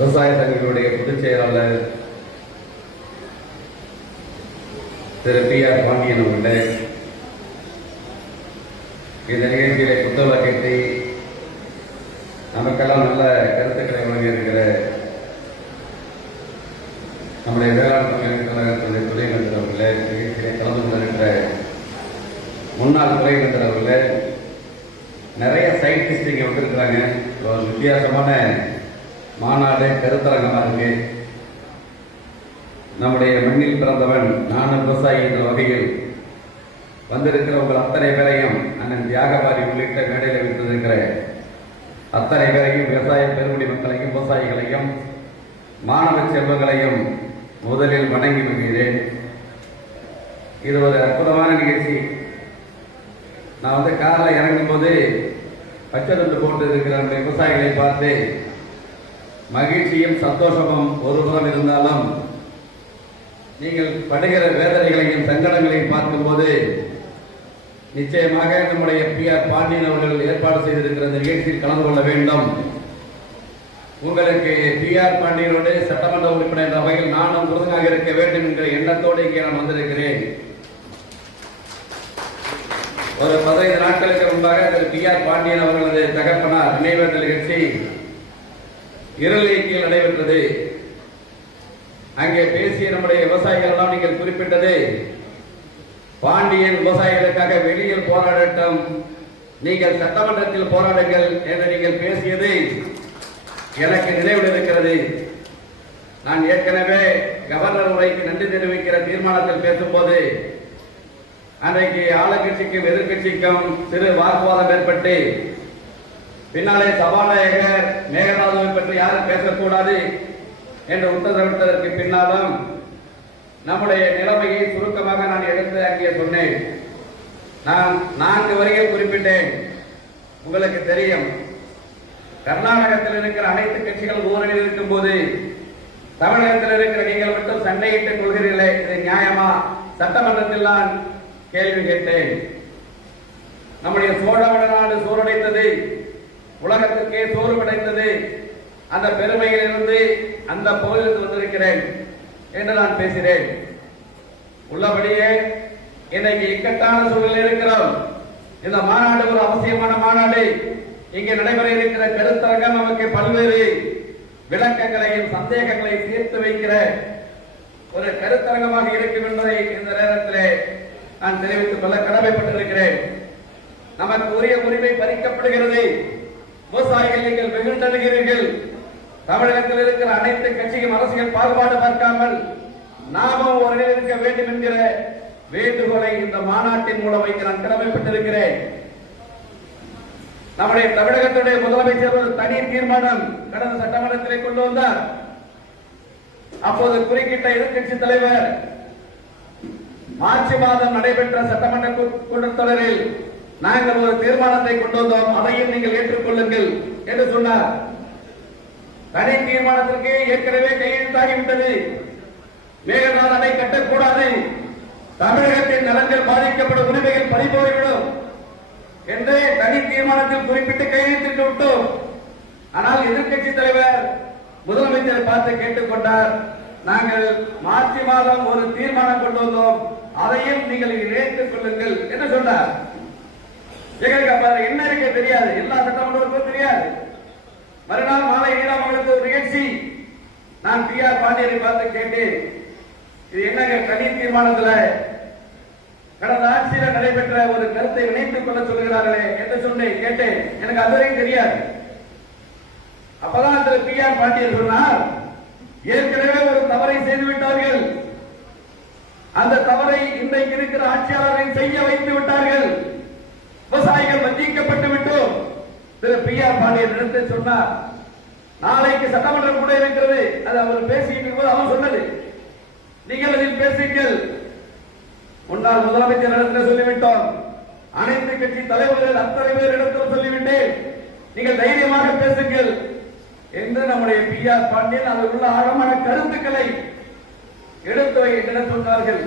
விவசாய சங்கங்களுடைய பொதுச் செயலாளர் திரு பி.ஆர். பாண்டியன் அவர்களே, இந்த நிகழ்ச்சியிலே புத்தகத்தை நமக்கெல்லாம் நல்ல கருத்துக்களை வழங்கியிருக்கிற நம்முடைய வேளாண் கழகத்துடைய துணைவேந்தர் அவர்களே, நிகழ்ச்சியிலே கலந்து கொண்டிருக்கிற முன்னாள் துணைவேந்தர் அவர்களே, நிறைய சயின்டிஸ்ட் இங்கே வந்திருக்கிறாங்க. ஒரு வித்தியாசமான மாநாடு கருத்தரங்கமாக இருக்கு. நம்முடைய மண்ணில் பிறந்தவன் நானும் விவசாயி என்ற வகையில் வந்திருக்கிற உங்கள் அத்தனை பேரையும் அண்ணன் தியாகபாரி உள்ளிட்ட மேடையில் வைத்திருக்கிற அத்தனை பேரையும், விவசாய பெருங்குடி மக்களையும் விவசாயிகளையும் மாணவ செல்வங்களையும் முதலில் வணங்கி வருகிறேன். இது ஒரு அற்புதமான நிகழ்ச்சி. நான் காரில் இறங்கும் போது பச்சை துண்டு போட்டு இருக்கிற விவசாயிகளை பார்த்து மகிழ்ச்சியும் சந்தோஷமும் ஒருபுறம் இருந்தாலும், நீங்கள் படுகிற வேதனைகளையும் சங்கடங்களையும் பார்க்கும்போது நிச்சயமாக நம்முடைய பி.ஆர். பாண்டியன் அவர்கள் ஏற்பாடு செய்திருக்கிற இந்த நிகழ்ச்சியில் கலந்து கொள்ள வேண்டும். உங்களுக்கு பி.ஆர். பாண்டியனோடு சட்டமன்ற உறுப்பினர் என்ற வகையில் நானும் உறுதுணையாக இருக்க வேண்டும் என்கிற எண்ணத்தோடு இங்கே நான் வந்திருக்கிறேன். ஒரு 15 நாட்களுக்கு முன்பாக திரு பி.ஆர். பாண்டியன் அவர்களது தகப்பனார் நினைவேந்தல் நிகழ்ச்சி இருளைக்கில் நடைபெற்றது. அங்கே பேசிய நம்முடைய விவசாயிகள் எல்லாம் நீங்கள் குறிப்பிட்டது, பாண்டியன் விவசாயிகளுக்காக வெளியில் போராடட்டும், நீங்கள் சட்டமன்றத்தில் போராடுங்கள் என்று நீங்கள் பேசியது எனக்கு நினைவில் இருக்கிறது. நான் ஏற்கனவே கவர்னர் உரைக்கு நன்றி தெரிவிக்கிற தீர்மானத்தில் பேசும்போது அன்றைக்கு ஆளுங்கட்சிக்கும் எதிர்கட்சிக்கும் சிறு வாக்குவாதம் ஏற்பட்டு பின்னாலே சபாநாயகர் மேகதாதுவை பற்றி யாரும் பேசக்கூடாது என்று உத்தரவிட்டதற்கு பின்னாலும் நம்முடைய நிலைமையை சுருக்கமாக நான் எடுத்து அங்கே சொன்னேன். நான் 4 வரிகள் குறிப்பிட்டேன். உங்களுக்கு தெரியும், கர்நாடகத்தில் இருக்கிற அனைத்து கட்சிகள் ஊரில் இருக்கும் போது தமிழகத்தில் இருக்கிற நீங்கள் மட்டும் சண்டையிட்டுக் கொள்கிறீர்களே, இது நியாயமா? சட்டமன்றத்தில் நான் கேள்வி கேட்டேன். நம்முடைய சோழவட நாடு சோறுடைத்தது, உலகத்திற்கே சோறு படைத்தது, அந்த பெருமையில் இருந்து அந்த பகுதியில் வந்திருக்கிறேன் என்று நான் பேசினேன். உள்ளபடியே இன்னைக்கு இக்கட்டான சூழலில் இருக்கிறோம். இந்த மாநாடு ஒரு அவசியமான மாநாடு. இங்கே நடைபெற இருக்கிற கருத்தரங்கம் நமக்கு பல்வேறு விளக்கங்களையும் சந்தேகங்களையும் தீர்த்து வைக்கிற ஒரு கருத்தரங்கமாக இருக்கும் என்பதை இந்த நேரத்திலே நான் தெரிவித்துக் கொள்ள கடமைப்பட்டிருக்கிறேன். நமக்கு உரிய உரிமை பறிக்கப்படுகிறது. விவசாயிகள் நீங்கள் வெகுண்டடுகிறீர்கள். தமிழகத்தில் இருக்கிற அனைத்து கட்சியும் அரசியல் பாகுபாடு பார்க்காமல் நாமும் ஒரு இருக்க வேண்டும் என்கிற வேண்டுகோளை இந்த மாநாட்டின் மூலம் வைக்க நான் கடமைப்பட்டிருக்கிறேன். நம்முடைய தமிழகத்துடைய முதலமைச்சர் ஒரு தனி தீர்மானம் கடந்த சட்டமன்றத்திலே கொண்டு வந்தார். அப்போது குறுக்கிட்ட எதிர்கட்சி தலைவர் மார்ச் மாதம் நடைபெற்ற சட்டமன்ற கூட்டத்தொடரில் நாங்கள் ஒரு தீர்மானத்தை கொண்டு வந்தோம், அதையும் நீங்கள் ஏற்றுக்கொள்ளுங்கள் என்று சொன்னார். தனி தீர்மானத்திற்கு ஏற்கனவே கையெழுத்தாகிவிட்டது. மேகதாது அணை கட்டக்கூடாது, தமிழகத்தின் நலன்கள் பாதிக்கப்படும், உரிமைகள் பறிபோய்விடும் என்று தனி தீர்மானத்தில் குறிப்பிட்டு கையெழுத்திட்டு விட்டோம். ஆனால் எதிர்கட்சி தலைவர் முதலமைச்சரை பார்த்து கேட்டுக்கொண்டார், நாங்கள் மார்ச் மாதம் ஒரு தீர்மானம் கொண்டு வந்தோம், அதையும் நீங்கள் ஏற்றுக் கொள்ளுங்கள் என்று சொன்னார். எங்களுக்கு அப்ப என்ன இருக்க தெரியாது, எல்லா சட்டமன்றங்களுக்கும் தெரியாது. மறுநாள் மாலை நீலாமங்கலத்து ஒரு நிகழ்ச்சி, நான் பி.ஆர். பாண்டியனை பார்த்து கேட்டேன், இது என்னங்க தனி தீர்மானத்தில் கடந்த ஆட்சியில் நடைபெற்ற ஒரு கருத்தை இணைத்துக் கொள்ள சொல்கிறார்களே என்று சொன்னேன். கேட்டேன், எனக்கு அதுவரையும் தெரியாது. அப்பதான் திரு பி.ஆர். பாண்டியன் சொன்னார், ஏற்கனவே ஒரு தவறை செய்துவிட்டார்கள், அந்த தவறை இன்றைக்கு இருக்கிற ஆட்சியாளரை செய்ய வைத்து விட்டார்கள், விவசாயிகள் வஞ்சிக்கப்பட்டு விட்டோம். திரு பி.ஆர். பாண்டியன் எடுத்து சொன்னார், நாளைக்கு சட்டமன்றம் கூட இருக்கிறது, அது அவர் பேசிட்டு போது அவர் சொன்னது, நீங்கள் அதில் பேசுங்கள். முன்னாள் முதலமைச்சர் இடத்தில் சொல்லிவிட்டோம், அனைத்து கட்சி தலைவர்கள் அத்தனை பேர் இடத்தில் சொல்லிவிட்டேன், நீங்கள் தைரியமாக பேசுங்கள் என்று நம்முடைய பி.ஆர். பாண்டியன் அதில் உள்ள ஆழமான கருத்துக்களை எடுத்து என்னிடம் சொன்னார்கள்.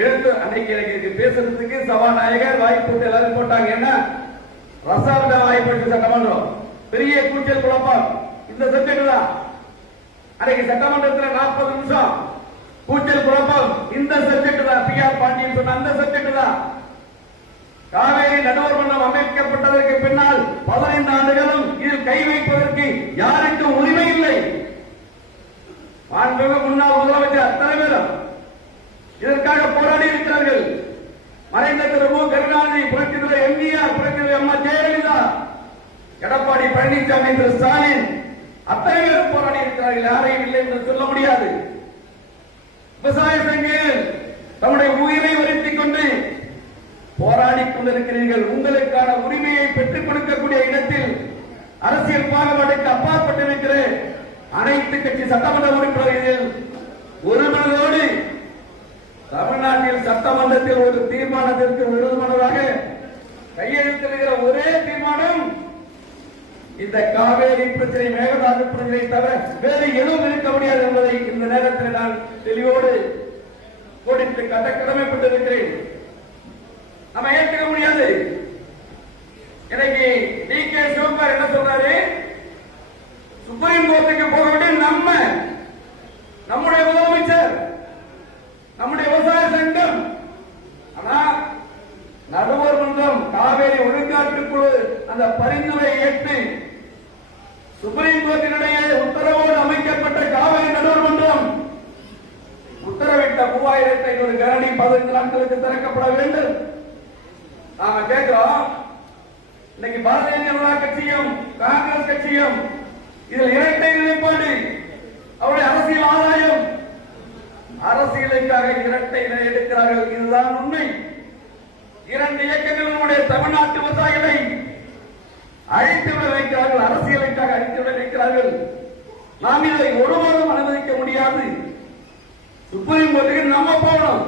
எடுத்து அன்னைக்கு எனக்கு பேசுறதுக்கு சபாநாயகர் வாய்ப்பு எல்லாரும் போட்டாங்க. என்ன ரசாயன வாய்ப்பு சட்டமன்றம் பெரிய கூச்சல் குழப்பம் இந்த சப்ஜெக்ட் தான். அன்றைக்கு சட்டமன்றத்தில் 40 நிமிஷம் கூச்சல் குழப்பம். இந்த சப்ஜெக்ட் தான் பி.ஆர். பாண்டியன் சொன்ன அந்த சப்ஜெக்ட் தான். காவேரி நடுவர் மன்றம் அமைக்கப்பட்டதற்கு பின்னால் 15 ஆண்டுகளும் இதில் கை வைப்பதற்கு யாருக்கும் உரிமை இல்லை. மாண்புமிகு முன்னாள் முதலமைச்சர் அத்தனை பேரும் இதற்காக போராடி இருக்கிறார்கள். மறைந்த திரு மு. கருணாநிதி, புரட்சி தலைவர் எம்.ஜி.ஆர்., புரட்சி தலைவர் அம்மா ஜெயலலிதா, எடப்பாடி பழனிசாமி, திரு ஸ்டாலின் அத்தனை பேரும் போராடி இருக்கிறார்கள். யாரையும் இல்லை என்று சொல்ல முடியாது. விவசாய சங்கங்கள் தம்முடைய உயிரை வருத்திக் கொண்டு போராடி கொண்டிருக்கிறீர்கள். உங்களுக்கான உரிமையை பெற்றுக் கொடுக்கக்கூடிய இடத்தில் அரசியல் பாகுபாட்டுக்கு அப்பாற்பட்டிருக்கிற அனைத்து கட்சி சட்டமன்ற உறுப்பினர்கள் ஒரு மனதோடு தமிழ்நாட்டில் சட்டமன்றத்தில் ஒரு தீர்மானத்திற்கு விரோதமானதாக கையெழுத்திடுகிற ஒரே தீர்மானம் இந்த காவேரி பிரச்சனை, மேகதாது பிரச்சனை தவிர வேறு எதுவும் இருக்க முடியாது என்பதை இந்த நேரத்தில் நான் தெளிவோடு கோடிட்டு கட்ட கடமைப்பட்டிருக்கிறேன். நம்ம ஏற்றுக்க முடியாது. இன்னைக்கு டி.கே. சிவகுமார் என்ன சொல்றாரு? சுப்ரீம் கோர்ட்டுக்கு போக வேண்டிய நம்முடைய முதலமைச்சர், நம்முடைய விவசாய சங்கம். ஆனா நடுவர் மன்றம், காவேரி ஒழுங்காற்று குழு அந்த பரிந்துரை ஏற்று சுப்ரீம் கோர்ட்டினுடைய உத்தரவோடு அமைக்கப்பட்ட காவேரி நடுவர் மன்றம் உத்தரவிட்ட 3500 கனஅடி 15 நாட்களுக்கு திறக்கப்பட வேண்டும். நாம கேட்கிறோம். இன்னைக்கு பாரதிய ஜனதா கட்சியும் காங்கிரஸ் கட்சியும் இதில் இரட்டை நிலைப்பாடு, அவருடைய அரசியல் ஆதாயம், அரசியலுக்காக இரட்டை நிலை எடுக்கிறார்கள். இதுதான் உண்மை. இரண்டு இயக்கங்களுடைய தமிழ்நாட்டு விவசாயிகளை அழித்துவிட வைக்கிறார்கள், அரசியலுக்காக அழித்துவிட வைக்கிறார்கள். நாம் இதை ஒருபோதும் அனுமதிக்க முடியாது. சுப்ரீம் கோர்ட்டுக்கு நம்ம போகணும்,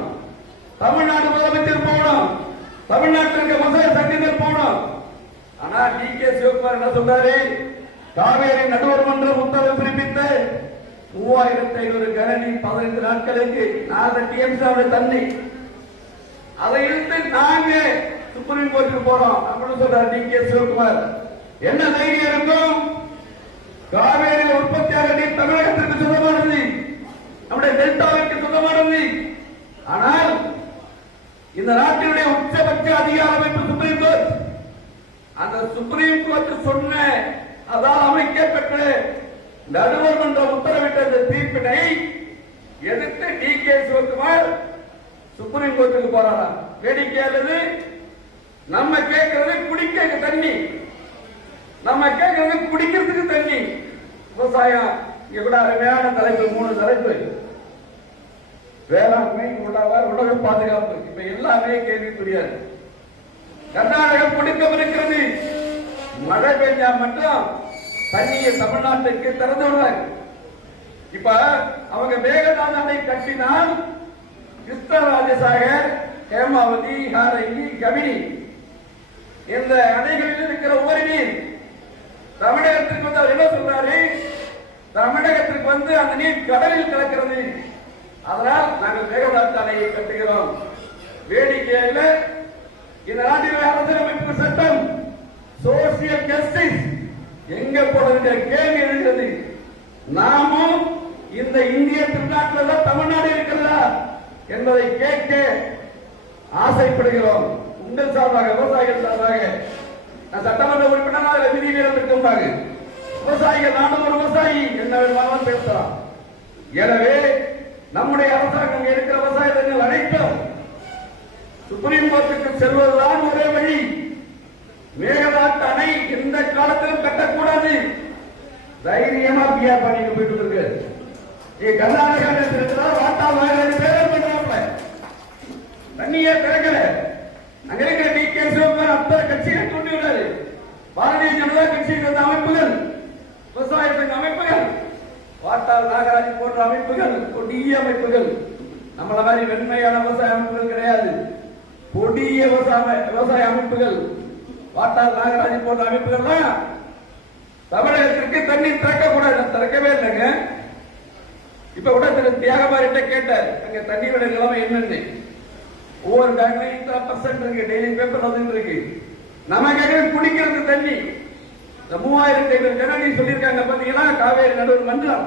தமிழ்நாடு முதலமைச்சர் போகணும், தமிழ்நாட்டில் விவசாய சங்கங்கள் போகணும். ஆனா டி.கே. சிவகுமார் என்ன சொல்றாரு? காவேரி நடுவர் மன்றம் உத்தரவு பிறப்பித்து 3500 கனஅடி 15 நாட்களுக்கு 4 TMC தண்ணி, அதை இருந்து நாங்க சுப்ரீம் கோர்ட்டுக்கு போறோம் அப்படின்னு சொல்றாரு டி.கே. சிவகுமார். என்ன தைரியம் இருக்கும்? காவேரியில் உற்பத்தியாக நீர் தமிழகத்திற்கு சொந்தமானது, நம்முடைய டெல்டாவிற்கு சொந்தமானது. ஆனால் இந்த நாட்டினுடைய உச்சபட்ச அதிகார அமைப்பு சுப்ரீம் கோர்ட். அந்த சுப்ரீம் கோர்ட் சொன்ன அதால் அமைக்கப்பட்ட நடுவர் மன்றம் உத்தரவிட்ட இந்த தீர்ப்பினை எதிர்த்து டி.கே. சிவகுமார் சுப்ரீம் கோர்ட்டுக்கு போறாரா? வேடிக்கையானது. நம்ம கேட்கறது குடிக்க தண்ணி, நம்ம கேட்கறது குடிக்கிறதுக்கு தண்ணி. விவசாயம் இங்க கூட அருமையான தலைப்பு, 3 தலைப்பு. வேளாண்மை, உணவு பாதுகாப்பு, இப்ப எல்லாமே கேள்விக்குரியாது. கர்நாடகம் கொடுக்க இருக்கிறது. மழை பெஞ்சா மட்டும் தண்ணியை தமிழ்நாட்டுக்கு திறந்து விடுறாங்க. இப்ப அவங்க மேகதாது அணை கட்டினால் கிருஷ்ணராஜசாகர், ஹேமாவதி, ஹாரங்கி, கபினி இந்த அணைகளில் இருக்கிற உபரி நீர் தமிழகத்திற்கு வந்து அவர் என்ன சொல்றாரு? தமிழகத்திற்கு வந்து அந்த நீர் கடலில் கலக்கிறது, அதனால் நாங்கள் மேகதாது அணையை கட்டுகிறோம். வேடிக்கையில் இந்த நாட்டில் அரசியலமைப்பு சட்டம், சோசியல் ஜஸ்டிஸ் எங்க போடுகிற கேள்வி இருக்கிறது. நாமும் இந்த இந்திய திருநாட்டில் தான் தமிழ்நாடு இருக்கிறதா என்பதை கேட்க ஆசைப்படுகிறோம். உங்கள் சார்பாக, விவசாயிகள் சார்பாக, சட்டமன்ற உறுப்பினர் விதிமீறல் இருக்கின்றாங்க. விவசாயிகள், நானும் ஒரு விவசாயி, என்ன வேணுமானாலும் பேசலாம். எனவே நம்முடைய அரசாங்கம் இருக்கிற விவசாயங்கள் அனைத்தும் சுப்ரீம் கோர்ட்டுக்கு செல்வதுதான் ஒரே வழி. மேகதாட்டு அணை எந்த காலத்திலும் கட்டக்கூடாது. தைரியமா பி.ஆர். பாண்டியன் போயிட்டு இருக்கு. கர்நாடகா தண்ணியே திறக்கல. அங்க இருக்கிற டி.கே. சிவகுமார் அத்தனை கட்சியை கொண்டு விடாரு. பாரதிய ஜனதா கட்சியின் அமைப்புகள், விவசாய சங்க அமைப்புகள், வாட்டாள் நாகராஜ் போன்ற அமைப்புகள், கொடிய அமைப்புகள், நம்மள மாதிரி வெண்மையான விவசாய அமைப்புகள் கிடையாது. கொடிய விவசாய அமைப்புகள், வாட்டாள் நாகராஜ் போன்ற அமைப்புகள் தமிழகத்திற்கு தண்ணீர் திறக்கக்கூடாது. திறக்கவே இல்லைங்க. இப்ப கூட திரு தியாகபாரிட்ட கேட்டார், அங்க தண்ணீரோட நிலைமை என்னன்னு. ஒவ்வொரு பேங்க்லயும் இத்தனை % இருக்கு, டெய்லி பேப்பர் வந்துட்டு இருக்கு. நம்ம கேட்கறது குடிக்கிறது தண்ணி. 3500 கனஅடி சொல்லியிருக்காங்க பாத்தீங்கன்னா காவேரி நடுவர் மன்றம்.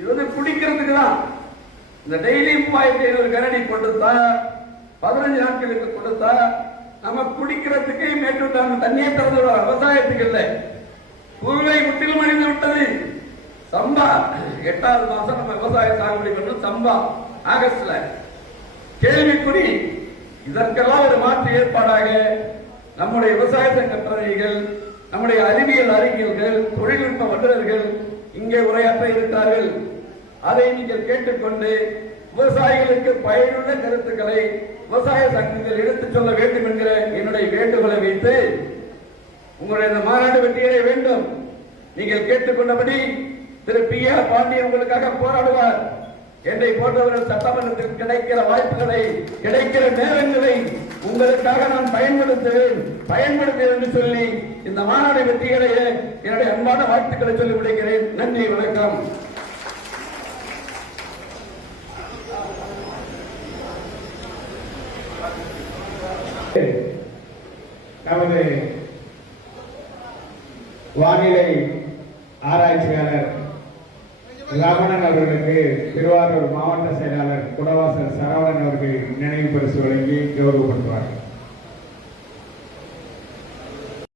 இது குடிக்கிறதுக்கு தான். இந்த டெய்லி 3500 கரடி கொடுத்தா 15 நாட்களுக்கு கொடுத்தா நம்ம குடிக்கிறதுக்கு மேட்டூர் டேம் தண்ணியே திறந்து விடுறோம். விவசாயத்துக்கு இல்லை. குறுவை முற்றிலும் அழிந்து விட்டது. சம்பா 8வது மாசம் நம்ம விவசாய சாகுபடி பண்றோம். சம்பா ஆகஸ்ட்ல கேள்விக்குறி. இதற்கெல்லாம் ஒரு மாற்று ஏற்பாடாக நம்முடைய விவசாய சங்க பிரதிநிதிகள், நம்முடைய அறிவியல் அறிஞர்கள், தொழில்நுட்ப வல்லுநர்கள் இங்கே உரையாற்ற இருக்கிறார்கள். அதை நீங்கள் கேட்டுக்கொண்டு விவசாயிகளுக்கு பயனுள்ள கருத்துக்களை விவசாய சங்கங்கள் எடுத்துச் சொல்ல வேண்டும் என்கிற என்னுடைய வேண்டுகோளை வைத்து உங்களுடைய இந்த மாநாடு வெற்றியடைய வேண்டும். நீங்கள் கேட்டுக்கொண்டபடி திரு P.R. பாண்டியன் உங்களுக்காக போராடுவார். என்னை போன்றவர்கள் சட்டமன்றத்தில் கிடைக்கிற வாய்ப்புகளை, கிடைக்கிற நேரங்களை உங்களுக்காக நான் பயன்படுத்துவேன் என்று சொல்லி இந்த மாநாடு வெற்றியடைய என்னுடைய அன்பான வாழ்த்துக்களை சொல்லி விடுகிறேன். நன்றி, வணக்கம். நமது வானிலை ஆராய்ச்சியாளர் ரமணன் அவர்களுக்கு திருவாரூர் மாவட்ட செயலாளர் குடவாசல் சரவணன் அவர்கள் நினைவு பரிசு வழங்கி கௌரவப்படுத்துவார்.